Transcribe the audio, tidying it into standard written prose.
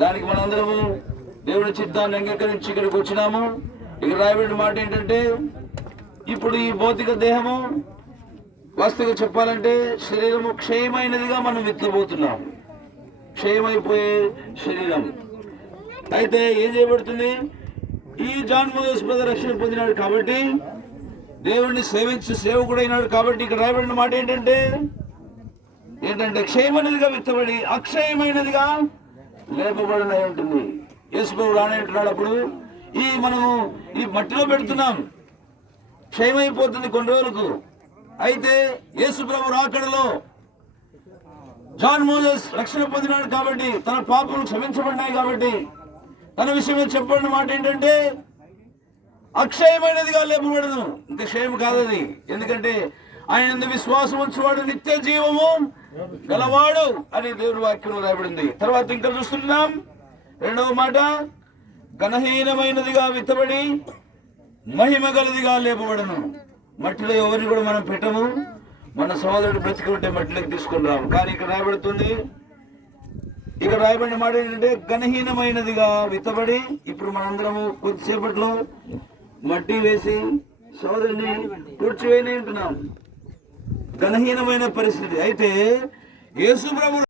దానికి మనందరము దేవుని చిత్తాన్ని అంగీకరించి ఇక్కడికి వచ్చినాము. ఇక్కడ రాయబడిన మాట ఏంటంటే, ఇప్పుడు ఈ భౌతిక దేహము వాస్తవంగా చెప్పాలంటే శరీరము క్షయమైనదిగా మనం విత్తబోతున్నాం. క్షయమైపోయే శరీరం. అయితే ఏం చేయబడుతుంది? ఈ జాన్ మోసెస్ బ్రదర్ రక్షణ పొందినాడు కాబట్టి, దేవుణ్ణి సేవించి సేవకుడైనాడు కాబట్టి, ఇక్కడ రాయబడిన మాట ఏంటంటే క్షయమైనదిగా విత్తబడి అక్షయమైనదిగా లేపబడిన ఉంటుంది. యేసు ప్రభు రానంటున్నాడు. అప్పుడు మనము ఈ మట్టిలో పెడుతున్నాం, క్షయమైపోతుంది కొన్ని రోజులకు. అయితే యేసు ప్రభు రాకడలో జాన్ మోసెస్ రక్షణ పొందినాడు కాబట్టి, తన పాపములు క్షమించబడినాయి కాబట్టి, తన విషయమే చెప్పబడిన మాట ఏంటంటే అక్షయమైనదిగా లేపబడదు. ఇంత క్షయం కాదది. ఎందుకంటే ఆయన విశ్వాసం ఉంచువాడు నిత్య జీవము గలవాడు అని దేవుని వాక్యంలో రాయబడింది. తర్వాత ఇంకా చూస్తున్నాం రెండవ మాట, ఘనహీనమైనదిగా విత్తబడి మహిమ గలదిగా లేపబడను. మట్టిలో ఎవరిని కూడా మనం పెట్టము. మన సోదరుడు బ్రతికి ఉంటే మట్టిలోకి తీసుకొని రాము. కానీ ఇక్కడ రాయబడుతుంది, ఇక్కడ రాయబడిన మాట ఏంటంటే ఘనహీనమైనదిగా విత్తబడి. ఇప్పుడు మనందరము కొద్దిసేపట్లో మట్టి వేసి సోదరుని కూర్చివేయని ఉంటున్నాం. ఘనహీనమైన పరిస్థితి. అయితే యేసు ప్రభు